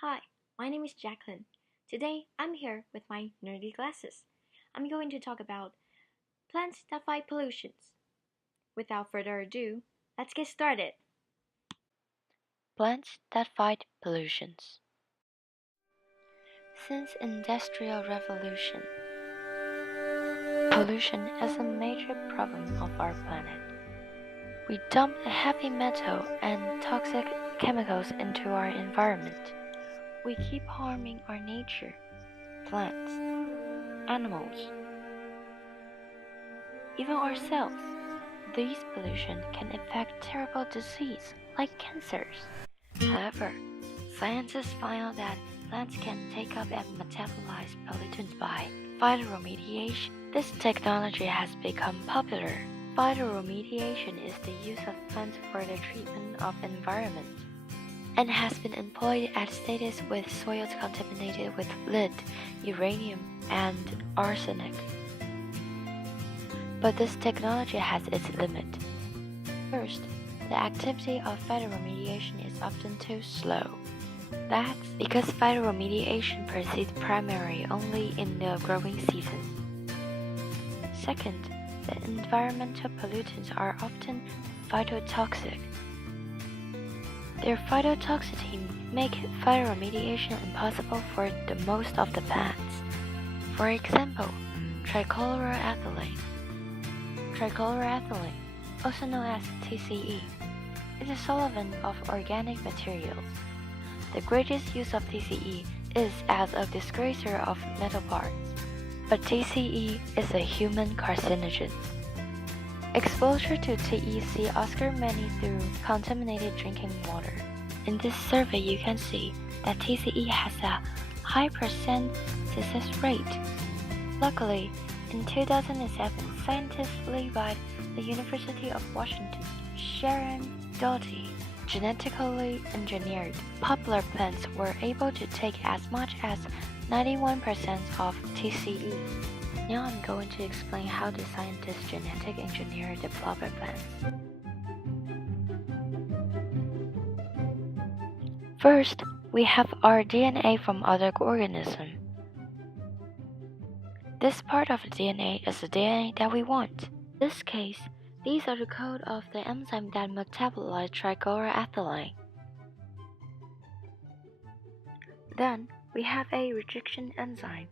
Hi, my name is Jacqueline. Today I'm here with my nerdy glasses. I'm going to talk about plants that fight pollutions. Without further ado, let's get started. Plants that fight pollutions. Since Industrial Revolution, pollution is a major problem of our planet. We dump heavy metal and toxic chemicals into our environment. We keep harming our nature, plants, animals, even ourselves. These pollution can affect terrible disease like cancers. However, scientists found that plants can take up and metabolize pollutants by phytoremediation. This technology has become popular. Phytoremediation is the use of plants for the treatment of environment and has been employed at states with soils contaminated with lead, uranium, and arsenic. But this technology has its limit. First, the activity of phytoremediation is often too slow. That's because phytoremediation proceeds primarily only in the growing season. Second, the environmental pollutants are often phytotoxic. Their phytotoxicity makes phytoremediation impossible for the most of the plants. For example, trichloroethylene. Trichloroethylene, also known as TCE, is a solvent of organic materials. The greatest use of TCE is as a disgracer of metal parts, but TCE is a human carcinogen. Exposure to TEC scared many through contaminated drinking water. In this survey, you can see that TCE has a high percent success rate. Luckily, in 2007, scientists led by the University of Washington, Sharon Doty, genetically engineered popular plants were able to take as much as 91% of TCE. Now I'm going to explain how the scientists genetic engineer the popular plants. First, we have our DNA from other organisms. This part of the DNA is the DNA that we want. In this case, these are the code of the enzyme that metabolize trichloroethylene. Then, we have a rejection enzyme.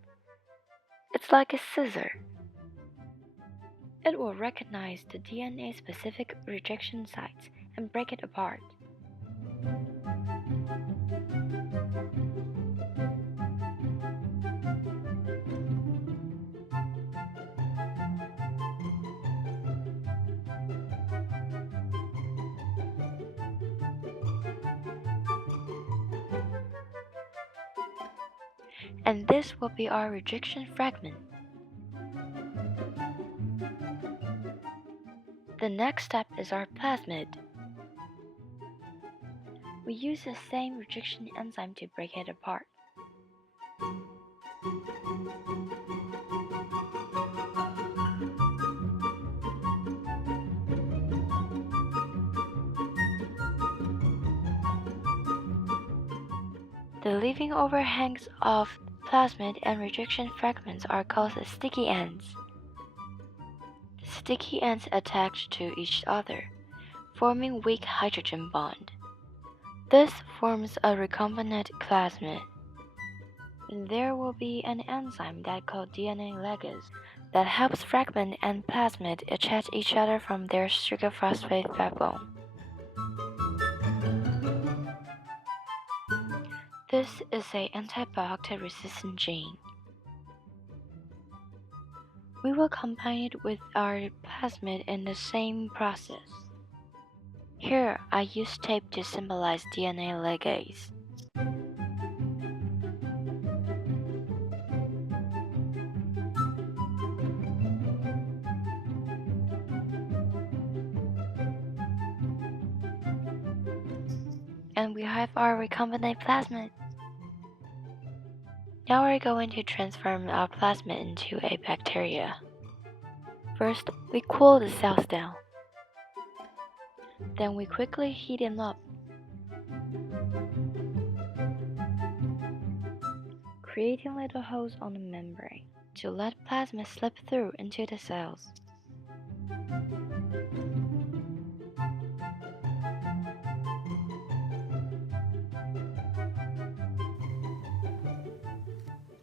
It's like a scissor. It will recognize the DNA-specific rejection sites and break it apart. And this will be our rejection fragment. The next step is our plasmid. We use the same rejection enzyme to break it apart. The leaving overhangs of plasmid and rejection fragments are called the sticky ends. The sticky ends attach to each other, forming weak hydrogen bond. This forms a recombinant plasmid. And there will be an enzyme that called DNA ligase that helps fragment and plasmid attach each other from their sugar phosphate backbone. This is an antibiotic resistant gene. We will combine it with our plasmid in the same process. Here, I use tape to symbolize DNA ligase. And we have our recombinant plasmid. Now we're going to transform our plasmid into a bacteria. First, we cool the cells down. Then we quickly heat them up. creating little holes on the membrane to let plasma slip through into the cells.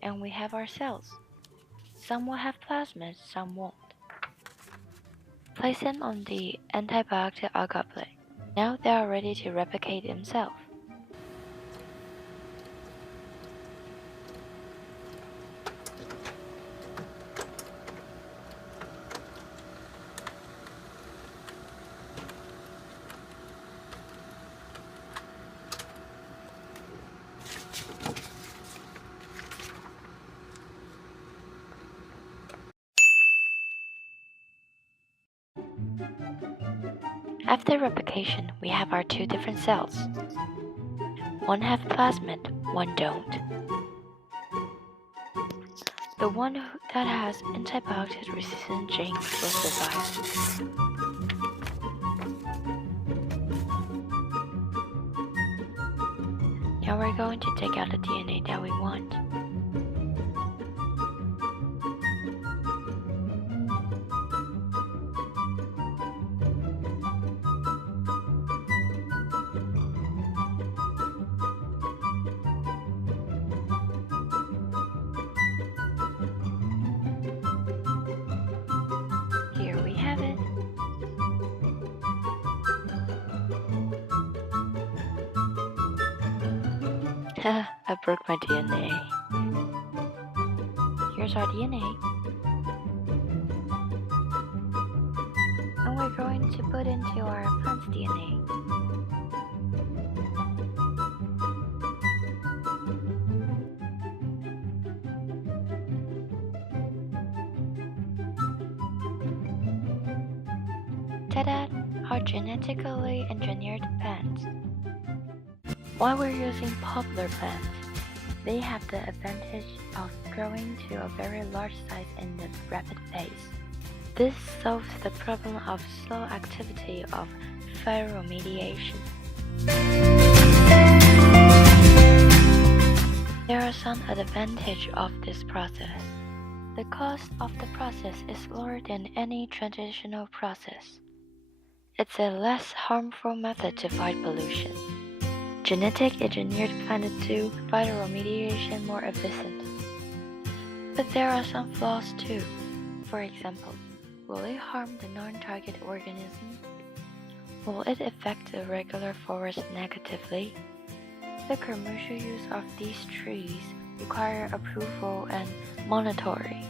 And we have our cells. Some will have plasmids, some won't. Place them on the antibiotic agar plate. Now they are ready to replicate themselves. After replication, we have our two different cells. One have plasmid, one don't. The one that has antibiotic-resistant genes will survive. Now we're going to take out the DNA that we want. Here we have it. I broke my DNA. Here's our DNA. And we're going to put into our plant's DNA. Ta-da! Our genetically engineered plants. Why we're using popular plants? They have the advantage of growing to a very large size in a rapid pace. This solves the problem of slow activity of phytoremediation. There are some advantages of this process. The cost of the process is lower than any traditional process. It's a less harmful method to fight pollution. Genetic engineered plants do phytoremediation more efficient. But there are some flaws too. For example, will it harm the non-target organism? Will it affect the regular forest negatively? The commercial use of these trees require approval and monitoring.